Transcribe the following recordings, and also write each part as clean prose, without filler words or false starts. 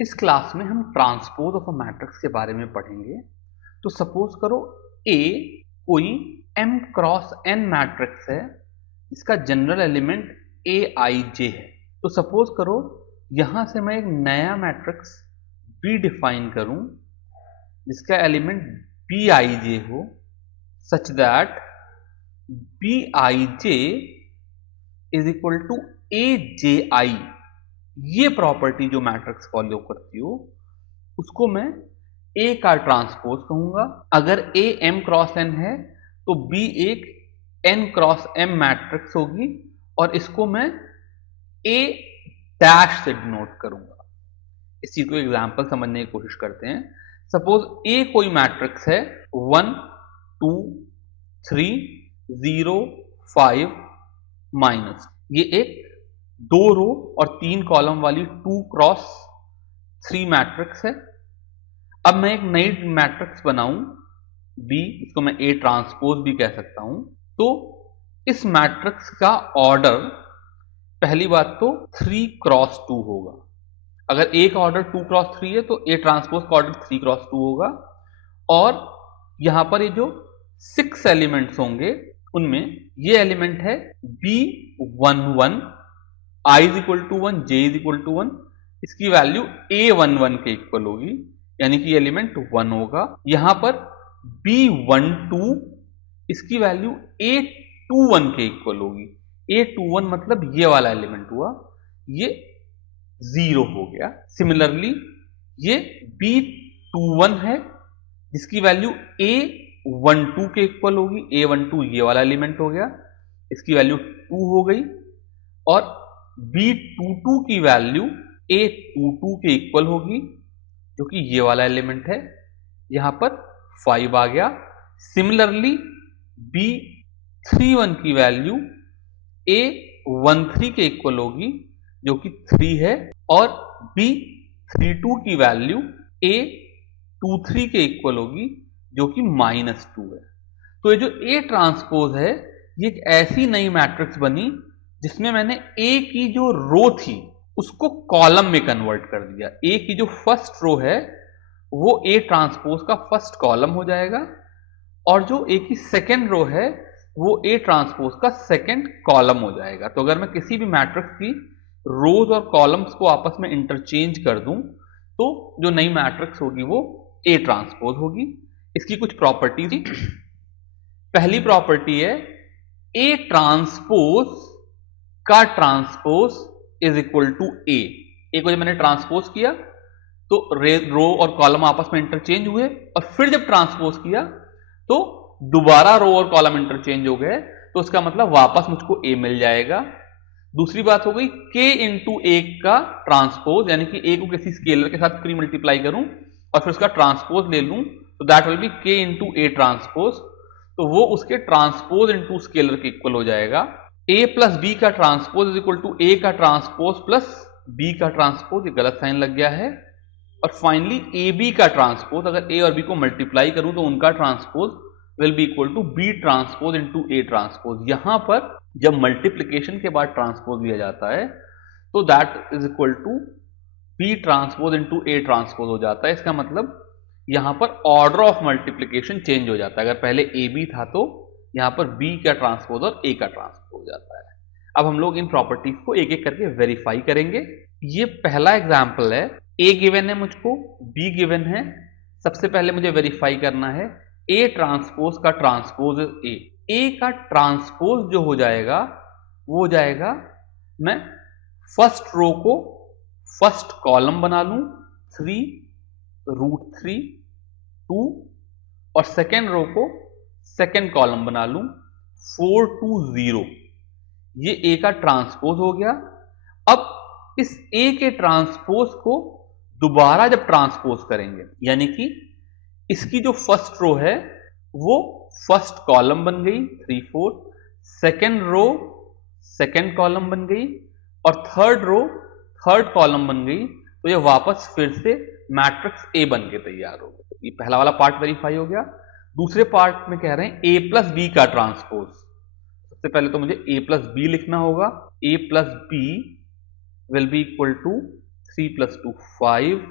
इस क्लास में हम ट्रांसपोज ऑफ अ मैट्रिक्स के बारे में पढ़ेंगे। तो सपोज करो A कोई m क्रॉस n मैट्रिक्स है जिसका जनरल एलिमेंट aij है। तो सपोज करो यहां से मैं एक नया मैट्रिक्स B डिफाइन करूं जिसका एलिमेंट bij हो, such that bij is equal to aji। ये प्रॉपर्टी जो मैट्रिक्स फॉलो करती हो उसको मैं A का ट्रांसपोज कहूंगा। अगर A m क्रॉस n है तो B एक n क्रॉस m मैट्रिक्स होगी और इसको मैं A डैश से डिनोट करूंगा। इस चीज को एग्जांपल समझने की कोशिश करते हैं। सपोज A कोई मैट्रिक्स है 1 2 3 0 5 माइनस, ये एक 2 रो और 3 कॉलम वाली 2 क्रॉस 3 मैट्रिक्स है। अब मैं एक नई मैट्रिक्स बनाऊं B, इसको मैं A ट्रांसपोज भी कह सकता हूं। तो इस मैट्रिक्स का ऑर्डर पहली बात तो 3 क्रॉस 2 होगा। अगर A का ऑर्डर 2 क्रॉस 3 है तो A ट्रांसपोज का ऑर्डर 3 क्रॉस 2 होगा। और यहां पर ये जो 6 एलिमेंट्स होंगे उनमें ये एलिमेंट है B11, I is equal to 1, J is equal to 1, इसकी वैल्यू A11 के इक्वल होगी, यानी कि एलिमेंट 1 होगा। यहां पर B12 इसकी वैल्यू A21 के इक्वल होगी। A21 मतलब ये वाला एलिमेंट हुआ, ये 0 हो गया। सिमिलरली ये B21 है जिसकी वैल्यू A12 के इक्वल होगी। A12 ये वाला एलिमेंट हो गया, इसकी वैल्यू 2 हो गई। और B22 की वैल्यू A22 के इक्वल होगी जो कि ये वाला एलिमेंट है, यहां पर 5 आ गया। सिमिलरली B31 की वैल्यू A13 के इक्वल होगी जो कि 3 है। और B32 की वैल्यू A23 के इक्वल होगी जो कि -2 है। तो ये जो A ट्रांसपोज है ये एक ऐसी नई मैट्रिक्स बनी जिसमें मैंने A की जो रो थी उसको कॉलम में कन्वर्ट कर दिया। A की जो फर्स्ट रो है वो A ट्रांसपोज का फर्स्ट कॉलम हो जाएगा और जो A की सेकेंड रो है वो A ट्रांसपोज का सेकेंड कॉलम हो जाएगा। तो अगर मैं किसी भी मैट्रिक्स की रोज और कॉलम्स को आपस में इंटरचेंज कर दूं तो जो नई मैट्रिक्स होगी वो A ट्रांसपोज होगी। इसकी कुछ प्रॉपर्टी थी। पहली प्रॉपर्टी है A ट्रांसपोज का transpose is equal to A को जब मैंने ट्रांसपोज किया तो रो और कॉलम आपस में इंटरचेंज हुए और फिर जब ट्रांसपोज किया तो दोबारा रो और कॉलम इंटरचेंज हो गए, तो उसका मतलब वापस मुझको A मिल जाएगा। दूसरी बात हो गई K इंटू A का ट्रांसपोज, यानी कि A को किसी स्केलर के साथ प्री मल्टीप्लाई करूं और फिर उसका ट्रांसपोज ले लूं तो that will be K into A transpose. तो वो उसके ट्रांसपोज इंटू स्केलर के इक्वल हो जाएगा। A प्लस B का transpose is equal to A का ट्रांसपोज प्लस B का ट्रांसपोज, ये गलत साइन लग गया है। और फाइनली AB का ट्रांसपोज, अगर A और B को मल्टीप्लाई करूं तो उनका transpose will be equal to B transpose into A transpose. यहां पर जब मल्टीप्लीकेशन के बाद ट्रांसपोज दिया जाता है तो that is equal to B transpose into A transpose हो जाता है। इसका मतलब यहां पर ऑर्डर ऑफ मल्टीप्लीकेशन चेंज हो जाता है। अगर पहले AB था तो यहां पर B का ट्रांसपोज और A का ट्रांसपोज हो जाता है। अब हम लोग इन प्रॉपर्टीज को एक एक करके वेरीफाई करेंगे। ये पहला एग्जांपल है, A गिवन है मुझको, B गिवन है। सबसे पहले मुझे वेरीफाई करना है A ट्रांसपोज का ट्रांसपोज इज A का ट्रांसपोज जो हो जाएगा वो हो जाएगा, मैं फर्स्ट रो को फर्स्ट कॉलम बना लूं 3√3 2 और सेकेंड रो को सेकेंड कॉलम बना लूं 4 2 0। ये A का ट्रांसपोज हो गया। अब इस A के ट्रांसपोज को दोबारा जब ट्रांसपोज करेंगे, यानी कि इसकी जो फर्स्ट रो है वो फर्स्ट कॉलम बन गई 3 4, सेकेंड रो सेकेंड कॉलम बन गई और थर्ड रो थर्ड कॉलम बन गई। तो ये वापस फिर से मैट्रिक्स A बन के तैयार हो गया। तो ये पहला वाला पार्ट वेरीफाई हो गया। दूसरे पार्ट में कह रहे हैं A प्लस B का ट्रांसपोज। सबसे पहले तो मुझे A प्लस B लिखना होगा। A plus B will be equal to 3 + 2 5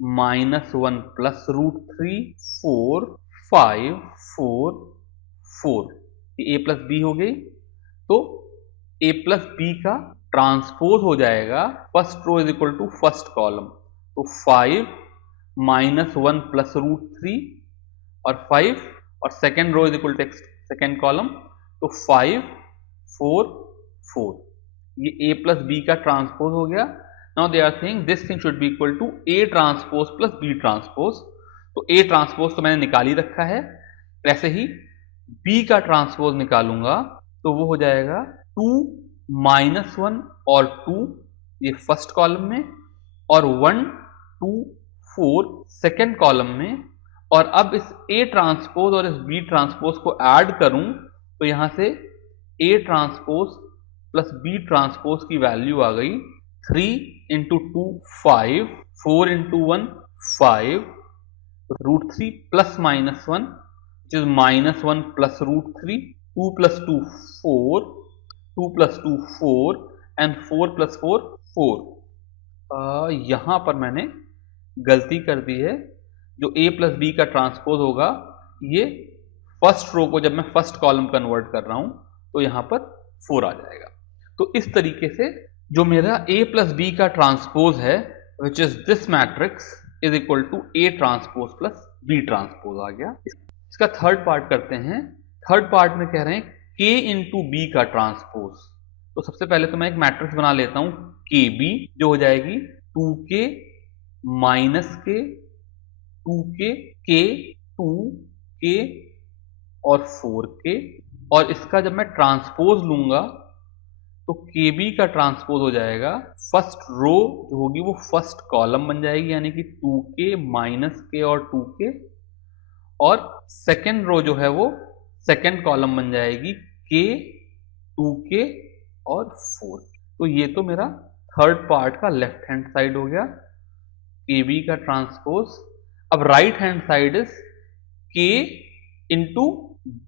-1 + √3 4 5 4 4 ये a + b हो गई। तो a + b का ट्रांसपोज हो जाएगा first row is equal to first column. तो 5 -1 + √3 और 5 और second row is equal to second column. तो 5 4 4 ये a + b का ट्रांसपोज हो गया। Now they are saying this thing should be equal to a transpose + b transpose. तो a transpose तो मैंने निकाल ही रखा है, वैसे ही b का ट्रांसपोज निकालूंगा तो वो हो जाएगा 2 -1 और 2 ये फर्स्ट कॉलम में और 1 2 4 सेकेंड कॉलम में। और अब इस a ट्रांसपोज और इस b ट्रांसपोज को ऐड करूं तो यहां से a transpose plus b transpose की वैल्यू आ गई 3 × 2 5 4 × 1 5 √3 + -1 which is -1 + √3 2 + 2 4 2 + 2 4 and 4 + 4 4। यहां पर मैंने गलती कर दी है। जो a + b का ट्रांसपोज होगा ये फर्स्ट रो को जब मैं फर्स्ट कॉलम कन्वर्ट कर रहा हूं तो यहां पर 4 आ जाएगा। तो इस तरीके से जो मेरा a + b का ट्रांसपोज है which is this matrix is equal to a transpose + b transpose आ गया। इसका थर्ड पार्ट करते हैं। थर्ड पार्ट में कह रहे हैं k × b का ट्रांसपोज। तो सबसे पहले तो मैं एक मैट्रिक्स बना लेता हूं kb जो हो जाएगी 2k -k 2k k 2k और 4k। और इसका जब मैं ट्रांसपोज लूंगा तो kb का ट्रांसपोज हो जाएगा फर्स्ट रो जो होगी वो फर्स्ट कॉलम बन जाएगी यानी कि 2k -k और 2k और सेकेंड रो जो है वो सेकेंड कॉलम बन जाएगी k 2k और 4k। तो ये तो मेरा थर्ड पार्ट का लेफ्ट हैंड साइड हो गया kb का ट्रांसपोज। अब right hand side is k ×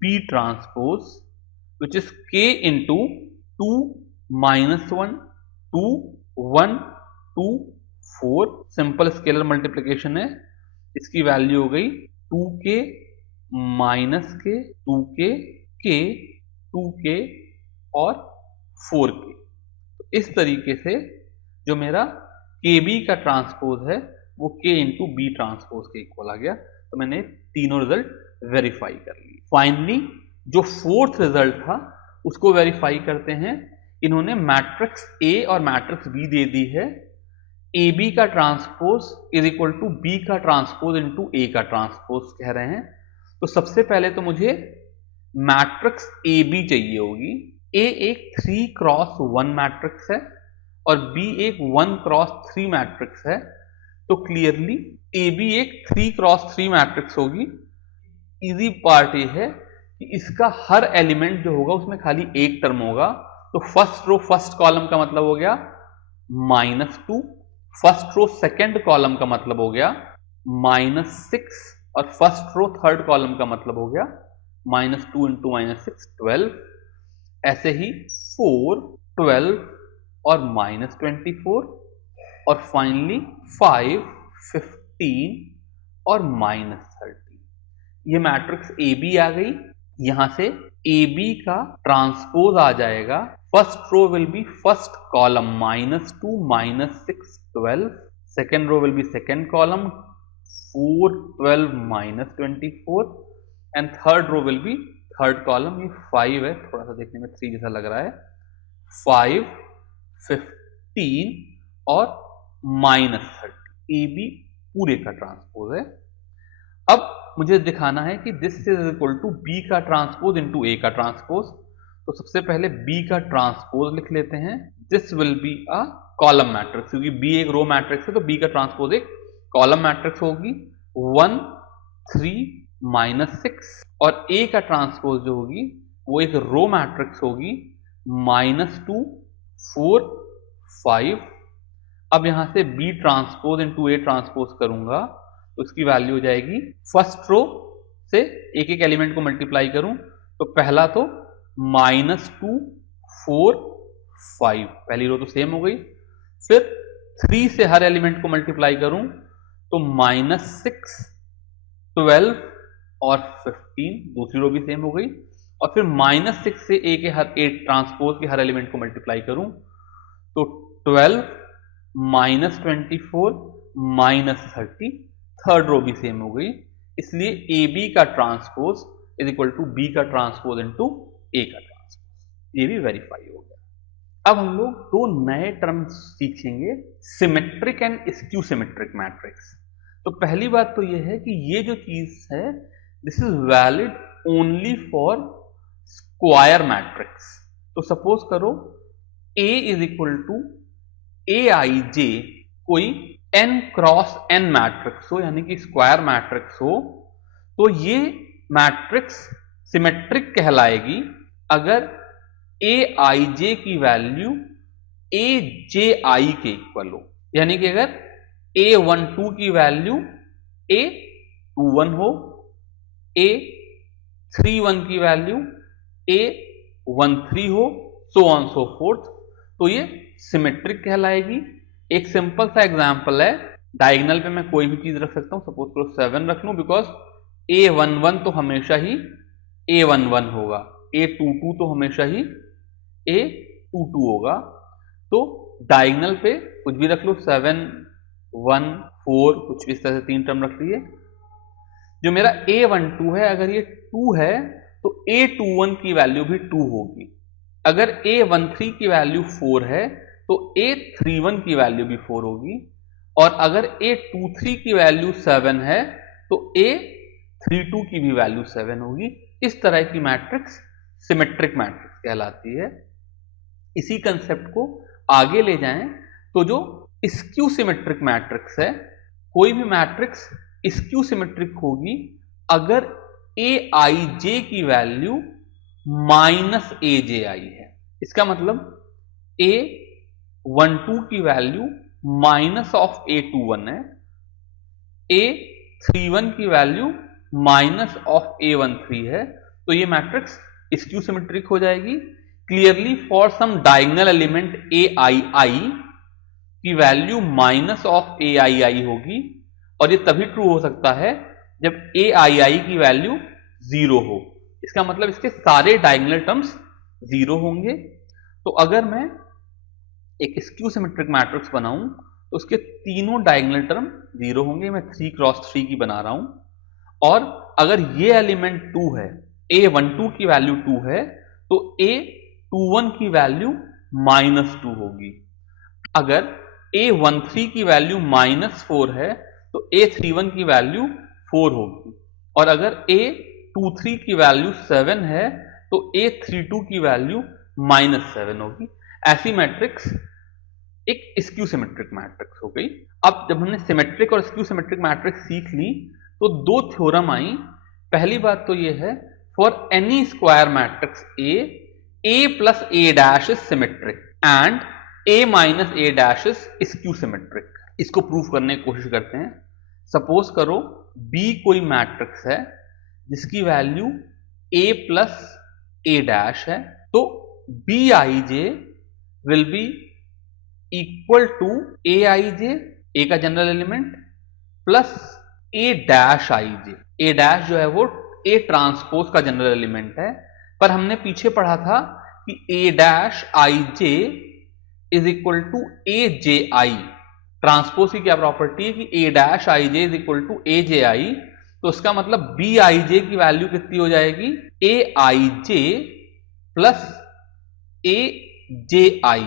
b transpose which is k × 2 -1 2 1 2 4 simple scalar multiplication है। इसकी वैल्यू हो गई 2k -k 2k k 2k और 4k। तो इस तरीके से जो मेरा kb का ट्रांसपोज है वो k × b ट्रांसपोज के इक्वल आ गया। तो मैंने तीनों रिजल्ट वेरीफाई कर लिए। फाइनली जो फोर्थ रिजल्ट था उसको वेरीफाई करते हैं। इन्होंने मैट्रिक्स A और मैट्रिक्स B दे दी है। AB का transpose is equal to B का ट्रांसपोज इंटू A का ट्रांसपोज कह रहे हैं। तो सबसे पहले तो मुझे मैट्रिक्स AB चाहिए होगी। A एक 3x1 मैट्रिक्स है और B एक 1x3 मैट्रिक्स है। तो क्लियरली AB एक 3x3 मैट्रिक्स होगी। इजी पार्ट ये है कि इसका हर एलिमेंट जो होगा उसमें खाली एक टर्म होगा। तो फर्स्ट रो फर्स्ट कॉलम का मतलब हो गया -2, फर्स्ट रो सेकंड कॉलम का मतलब हो गया -6 और फर्स्ट रो थर्ड कॉलम का मतलब हो गया -2 × -6 12। ऐसे ही 4 12 और -24 और फाइनली 5 15 और -13। ये मैट्रिक्स AB आ गई। यहां से AB का ट्रांसपोज आ जाएगा first row will be first column -2 -6 12, second row will be second column 4 12 -24 and third row will be third column. ये 5 है, थोड़ा सा देखने में 3 जैसा लग रहा है। 5 15 और -30 AB पूरे का ट्रांसपोज है। अब मुझे दिखाना है कि this is equal to B का ट्रांसपोज इंटू A का ट्रांसपोज। तो सबसे पहले B का ट्रांसपोज लिख लेते हैं। This will be a column matrix, क्योंकि B एक रो मैट्रिक्स है तो B का ट्रांसपोज एक कॉलम मैट्रिक्स होगी 1 3 -6 और A का ट्रांसपोज जो होगी वो एक रो मैट्रिक्स होगी -2 4 5। अब यहां से B transpose into A transpose करूंगा तो इसकी वैल्यू हो जाएगी फर्स्ट रो से एक एक एलिमेंट को मल्टीप्लाई करूं तो पहला तो -2 4 5 पहली रो तो सेम हो गई। फिर 3 से हर एलिमेंट को मल्टीप्लाई करूं तो -6, 12 और 15, दूसरी रो भी सेम हो गई। और फिर -6 से ए ट्रांसपोज के हर एलिमेंट को मल्टीप्लाई करूं तो 12 -24 -30, थर्ड रो भी सेम हो गई। इसलिए ए बी का transpose is equal to B का ट्रांसपोज इनटू ए का ट्रांसपोज। ये भी वेरीफाई हो गया। अब हम लोग दो नए टर्म्स सीखेंगे, symmetric and skew symmetric matrix. तो पहली बात तो ये है कि ये जो चीज है this is valid only for square matrix. तो सपोज करो A is equal to AIJ कोई n क्रॉस n मैट्रिक्स हो, यानी कि स्क्वायर मैट्रिक्स हो, तो ये मैट्रिक्स सिमेट्रिक कहलाएगी अगर AIJ की वैल्यू AJI के इक्वल हो। यानी कि अगर A12 की वैल्यू A21 हो, A31 की वैल्यू A13 हो, सो ऑन सो फोर्थ, तो ये सिमेट्रिक कहलाएगी। एक सिंपल सा एग्जांपल है, डायगोनल पे मैं कोई भी चीज रख सकता हूं, सपोज करो 7 रख लूं, बिकॉज A11 तो हमेशा ही A11 होगा, A22 तो हमेशा ही A22 होगा। तो डायगोनल पे कुछ भी रख लो, 7, 1, 4, कुछ इस तरह से 3 टर्म रख लिए। जो मेरा A12 है, अगर ये 2 है तो A21 की वैल्यू भी 2 होगी। अगर A13 की वैल्यू 4 है तो A31 की वैल्यू भी 4 होगी। और अगर A23 की वैल्यू 7 है तो A32 की भी वैल्यू 7 होगी। इस तरह की मैट्रिक्स सिमेट्रिक मैट्रिक्स कहलाती है। इसी कंसेप्ट को आगे ले जाएं तो जो स्क्यू सिमेट्रिक मैट्रिक्स है, कोई भी मैट्रिक्स स्क्यू सिमेट्रिक होगी अगर AIJ की वैल्यू -AJI है। इसका मतलब A12 की वैल्यू माइनस ऑफ A21 है, A31 की वैल्यू माइनस ऑफ A13 है, तो ये मैट्रिक्स स्क्यू सिमेट्रिक हो जाएगी। Clearly for some diagonal element AII की वैल्यू माइनस ऑफ AII होगी, और ये तभी ट्रू हो सकता है जब AII की वैल्यू 0 हो। इसका मतलब इसके सारे डायगोनल टर्म्स 0 होंगे। तो अगर मैं एक स्क्यू सिमेट्रिक मैट्रिक्स बनाऊं तो उसके तीनों डायगोनल टर्म 0 होंगे। मैं 3 क्रॉस 3 की बना रहा हूं। और अगर ये एलिमेंट 2 है, A12 की वैल्यू 2 है, तो A21 की वैल्यू -2 होगी। अगर A13 की वैल्यू -4 है तो A31 की वैल्यू 4 होगी। और अगर A23 की वैल्यू 7 है तो A32 की वैल्यू -7 होगी। ऐसी मैट्रिक्स एक स्क्यू सिमेट्रिक मैट्रिक्स हो गई। अब जब हमने सिमेट्रिक और स्क्यू सिमेट्रिक मैट्रिक्स सीख ली तो दो थ्योरम आई। पहली बात तो यह है, for any square matrix A plus A dash is symmetric and A minus A dash is skew symmetric। इसको प्रूफ करने की कोशिश करते हैं। सपोज करो B कोई मैट्रिक्स है जिसकी value A plus A dash है, तो Bij will be equal to Aij, A का general element, plus A dash Ij। A dash जो है वो A ट्रांसपोज का जनरल एलिमेंट है, पर हमने पीछे पढ़ा था कि A dash Ij is equal to AJI। Transpose की क्या प्रॉपर्टी है कि A dash Ij is equal to AJI, तो इसका मतलब Bij की वैल्यू कितनी हो जाएगी, Aij plus AJI।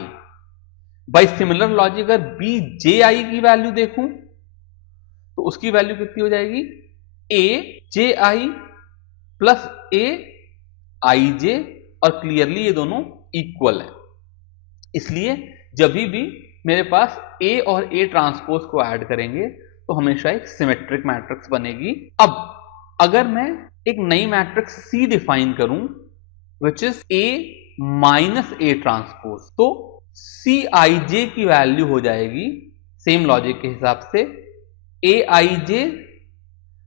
By similar logic अगर BJI की वैल्यू देखूं तो उसकी वैल्यू कितनी हो जाएगी, AJI प्लस AIJ, और क्लियरली ये दोनों इक्वल है। इसलिए जब भी मेरे पास A और A ट्रांसपोज को ऐड करेंगे तो हमेशा एक सिमेट्रिक मैट्रिक्स बनेगी। अब अगर मैं एक नई मैट्रिक्स C डिफाइन करूं which is A minus A transpose, तो Cij की वैल्यू हो जाएगी सेम लॉजिक के हिसाब से Aij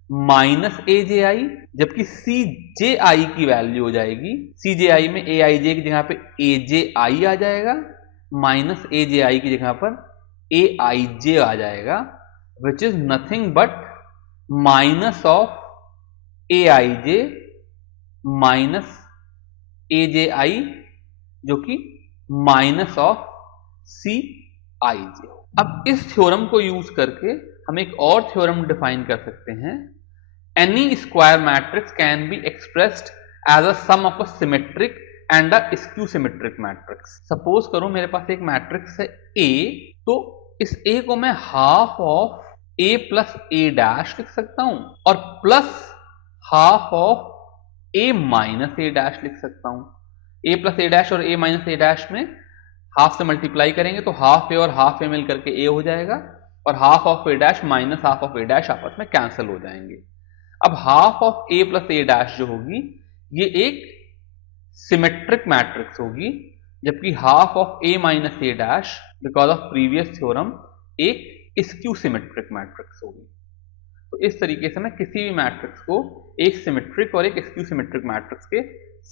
माइनस AJI, जबकि CJI की वैल्यू हो जाएगी, CJI में Aij की जगह पे AJI आ जाएगा, माइनस AJI की जगह पर aij आ जाएगा, which is nothing but minus of aij minus aji, जो कि माइनस ऑफ cij। अब इस थ्योरम को यूज करके हम एक और थ्योरम डिफाइन कर सकते हैं, any square matrix can be expressed as a sum of a symmetric and a skew symmetric matrix. Suppose करो मेरे पास एक मैट्रिक्स है A, तो इस A को मैं half of A plus A dash लिख सकता हूं और plus half of A minus A dash लिख सकता हूं। A प्लस A डैश और A माइनस A डैश में हाफ से मल्टीप्लाई करेंगे तो हाफ A और हाफ A मिल करके A हो जाएगा और half of A dash minus half of A dash आपस में कैंसिल हो जाएंगे। अब half of A plus A dash जो होगी ये एक सिमेट्रिक मैट्रिक्स होगी, जबकि half of A minus A dash because of previous theorem एक स्क्यू सिमेट्रिक मैट्रिक्स होगी। तो इस तरीके से मैं किसी भी मैट्रिक्स को एक सिमेट्रिक और एक स्क्यू सिमेट्रिक मैट्रिक्स के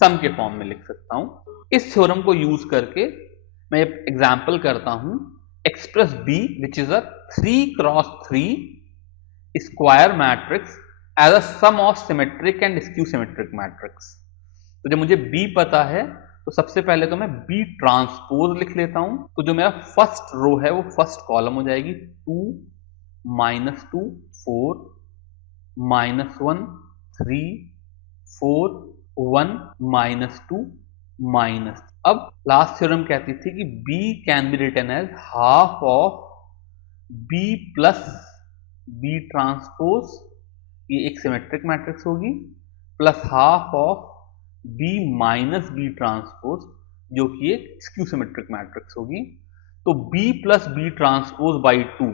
सम के फॉर्म में लिख सकता हूं। इस थ्योरम को यूज करके मैं एग्जाम्पल करता हूं, express B which is a 3x3 square matrix as a sum of symmetric and skew symmetric matrix. तो जब मुझे B पता है तो सबसे पहले तो मैं B ट्रांसपोज लिख लेता हूं। तो जो मेरा फर्स्ट रो है वो फर्स्ट कॉलम हो जाएगी 2 -2 4 -1 3 4 1 -2 माइनस। अब लास्ट थ्योरम कहती थी कि B can be written as half of B plus B transpose, ये एक सिमेट्रिक मैट्रिक्स होगी, plus half of B minus B transpose जो कि एक स्क्यू सिमेट्रिक मैट्रिक्स होगी। तो B plus B transpose by 2,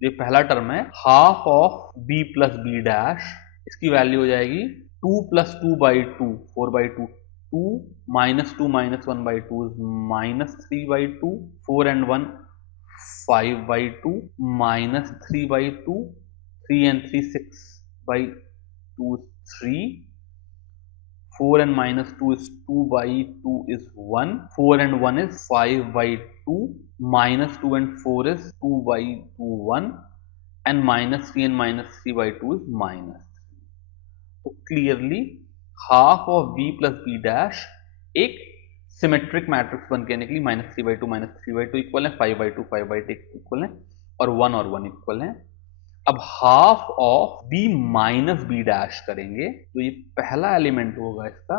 ये पहला टर्म है, half of B plus B dash, इसकी वैल्यू हो जाएगी 2 plus 2 by 2 4 by 2 2 -2 -1 by 2 is -3 by 2 4 and 1 5 by 2 -3 by 2 3 and 3 6 by 2 3 4 and -2 is 2 by 2 is 1 4 and 1 is 5 by 2 -2 and 4 is 2 by 2 1 and -3 and -3 by 2 is -3। तो clearly half of B plus B dash एक symmetric matrix बन के निकली, -3/2 equal है 5/2 5/2 equal है और 1 और 1 equal है। अब half of B minus B dash करेंगे तो ये पहला एलिमेंट होगा इसका,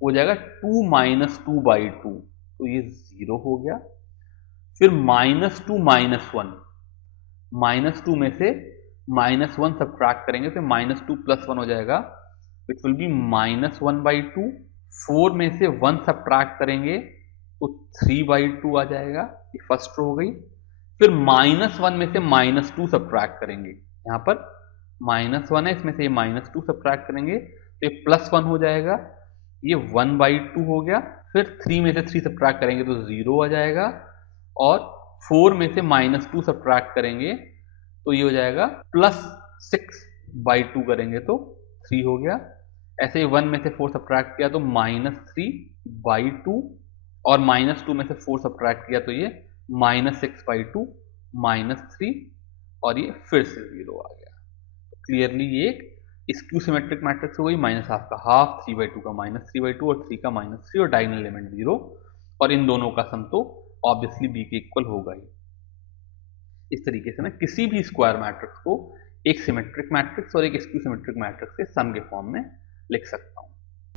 हो जाएगा 2 -2/2, तो ये 0 हो गया। फिर -2 -1, -2 में से -1 सब्ट्रैक्ट करेंगे तो -2 + 1 हो जाएगा विच विल बी -1/2। 4 में से 1 सब्ट्रैक्ट करेंगे तो 3/2 आ जाएगा, ये फर्स्ट रो हो गई। फिर -1 में से -2 सब्ट्रैक्ट करेंगे, यहाँ पर -1 है इसमें से ये -2 सब्ट्रैक्ट करेंगे तो ये +1 हो जाएगा, ये 1/2 हो गया। फिर 3 में से 3 सब्ट्रैक्ट करेंगे तो 0 आ जाएगा और 4 में से -2 सब्ट्रैक्ट करेंगे तो ये हो जाएगा +6/2 करेंगे तो 3 हो गया। ऐसे ही 1 में से 4 सब्ट्रैक्ट किया तो -3/2 और -2 में से 4 सब्ट्रैक्ट किया तो ये -6/2 -3 और ये फिर से 0 आ गया। तो क्लियरली ये एक स्क्यू सिमेट्रिक मैट्रिक्स हो गई, -हाफ का हाफ, 3/2 का -3/2 और 3 का -3 और डायगोनल एलिमेंट 0, और इन दोनों का सम तो ऑब्वियसली B के इक्वल होगा ही। इस तरीके से मैं किसी भी स्क्वायर मैट्रिक्स को एक सिमेट्रिक मैट्रिक्स और एक स्क्यू सिमेट्रिक मैट्रिक्स के सम के फॉर्म में लिख सकता हूं।